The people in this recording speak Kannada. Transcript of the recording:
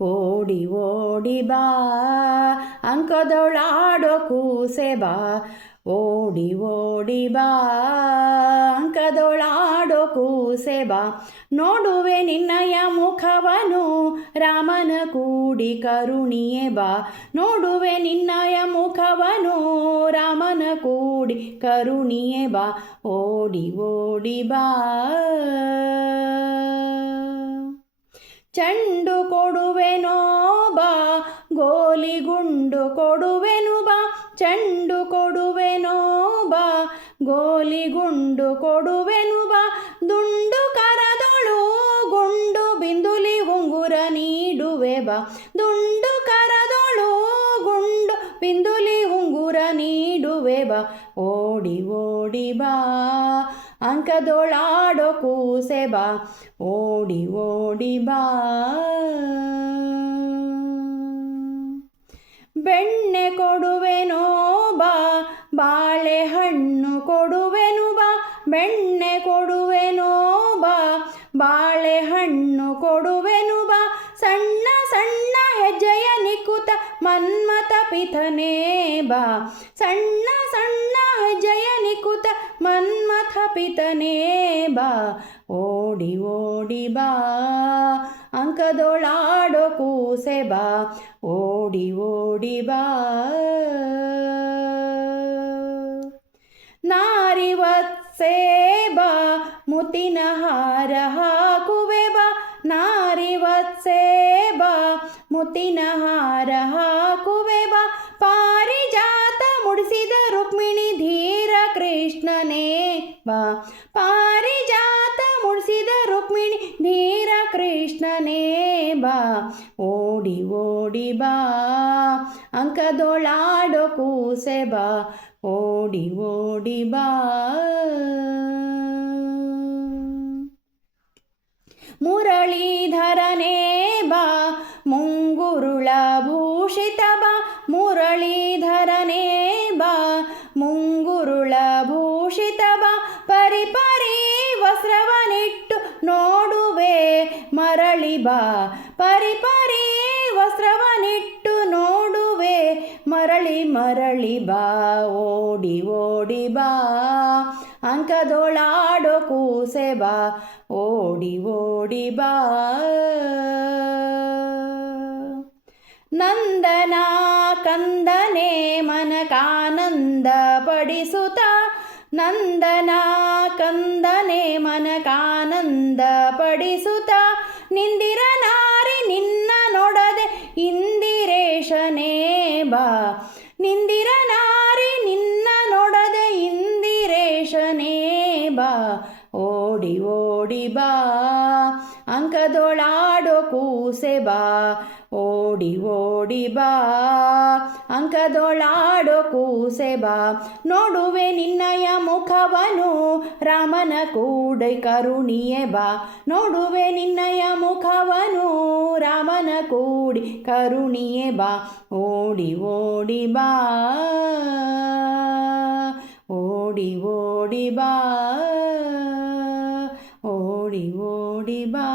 ಓಡಿ ಓಡಿ ಬಾ ಅಂಕದೊಳಾಡೋ ಕೂಸೆ ಬಾ, ಓಡಿ ಓಡಿ ಬಾ ಅಂಕದೊಳಾಡೋ ಕೂಸೆ ಬಾ. ನೋಡುವೆ ನಿನ್ನಯ ಮುಖವನು ರಾಮನ ಕೂಡಿ ಕರುಣಿಯೇ ಬಾ, ನೋಡುವೆ ನಿನ್ನಯ ಮುಖವನು ರಾಮನ ಕೂಡಿ ಕರುಣಿಯೇ ಬಾ. ಓಡಿ ಓಡಿ ಬಾ ಚೆಂಡು ಕೊಡುವೆನೋ ಬಾ, ಗೋಲಿಗುಂಡು ಕೊಡುವೆನು ಬಾ, ಚೆಂಡು ಕೊಡುವೆನೋ ಬಾ, ಗೋಲಿಗುಂಡು ಕೊಡುವೆನು ಬಾ. ದುಂಡು ಕರದೊಳು ಗುಂಡು ಬಿಂದುಲಿ ಉಂಗುರ ನೀಡುವೆ ಬಾ, ದುಂಡು ಕರದೊಳು ಗುಂಡು ಬಿಂದುಲಿ ಉಂಗುರ ನೀಡುವೆ ಬಾ. ಓಡಿ ಓಡಿ ಬಾ ಅಂಕದೊಳಾಡೋ ಕೂಸೆ ಬಾ, ಓಡಿ ಓಡಿ ಬಾ. ಬೆಣ್ಣೆ ಕೊಡುವೆನೋ ಬಾ, ಬಾಳೆಹಣ್ಣು ಕೊಡುವೆನು ಬಾ, ಬೆಣ್ಣೆ ಕೊಡುವೆನೋ ಬಾ, ಬಾಳೆಹಣ್ಣು ಕೊಡುವೆನು ಬಾ. ಸಣ್ಣ ಸಣ್ಣ ಹೆಜ್ಜೆಯ ನಿಕುತ ಮನ್ಮಥ ಪಿತನೇ ಬಾ, ಸಣ್ಣ ಸಣ್ಣ ಹೆಜ್ಜೆಯ ನಿಕುತ ಮನ್ಮಥ ಪಿತನೇ ಬಾ. ಓಡಿ ಓಡಿ ಬಾ ಅಂಕದೊಳಾಡೋ ಕೂಸೆ ಬಾ, ಓಡಿ ಓಡಿ ಬಾ. ನಾರಿ ವತ್ಸೆ ಬಾ ಮುತ್ತಿನ ಹಾರ ಹಾಕುವೆ ಬಾ, ನಾರಿ ವತ್ಸೆ ಬಾ ಮುತ್ತಿನ ಹಾರ ಹಾಕುವೆ ಬಾ. ಪಾರಿಜಾತ ಮುಡಿಸಿದ ರುಕ್ಮಿಣಿ ಧೀರ ಕೃಷ್ಣನೇ ಬಾ, ಪಾರಿಜಾತ ಮುಡಿಸಿದ ರುಕ್ಮಿಣಿ ಧೀರ ಕೃಷ್ಣನೇ ಬಾ. ಓಡಿ ಓಡಿ ಬಾ ಅಂಕದೊಳಾಡೋ ಕೂಸೆ ಬಾ, ಓಡಿ ಓಡಿ ಬಾ. ಮುರಳೀಧರನೇ ಬಾ ಮುಂಗುರುಳ ಭೂಷಿತ ಬಾ, ಮುರಳೀಧರನೇ ಬಾ ಮುಂಗುರುಳ ಭೂಷಿತ ಬಾ. ಪರಿಪರಿ ವಸ್ತ್ರವನಿಟ್ಟು ನೋಡುವೆ ಮರಳಿ ಬಾ, ಪರಿಪರಿ ವಸ್ತ್ರವನಿಟ್ಟು ನೋಡುವೆ ಮರಳಿ ಮರಳಿ ಬಾ. ಓಡಿ ಓಡಿ ಬಾ ಅಂಕದೊಳಾಡೋ ಕೂಸೆ ಬಾ, ಓಡಿ ಓಡಿ ಬಾ. ನಂದನ ಕಂದನೆ ಮನಕಾನಂದ ಪಡಿಸುತ್ತ, ನಂದನ ಕಂದನೆ ಮನಕಾನಂದ ಪಡಿಸುತ್ತ. ನಿಂದಿರ ನಾರಿ ನಿನ್ನ ನೋಡದೆ ಇಂದಿರೇಶನೇ ಬಾ, ನಿಂದಿರ ನಾರಿ ನಿನ್ನ ನೋಡದೆ ಇಂದಿರೇಶನೇ ಬಾ. ಓಡಿ ಓಡಿ ಬಾ ಅಂಕದೊಳಾಡೋ ಕೂಸೆ ಬಾ, ಓಡಿ ಓಡಿ ಬಾ ಅಂಕದೊಳಾಡೋ ಕೂಸೆ ಬಾ. ನೋಡುವೆ ನಿನ್ನಯ ಮುಖವನು ರಾಮನ ಕೂಡಿ ಕರುಣಿಯೇ ಬಾ, ನೋಡುವೆ ನಿನ್ನಯ ಮುಖವನು ರಾಮನ ಕೂಡಿ ಕರುಣಿಯೇ ಬಾ. ಓಡಿ ಓಡಿ ಬಾ ಓಡಿ ಓಡಿ ಬಾ ಓಡಿ ಓಡಿ ಬಾ.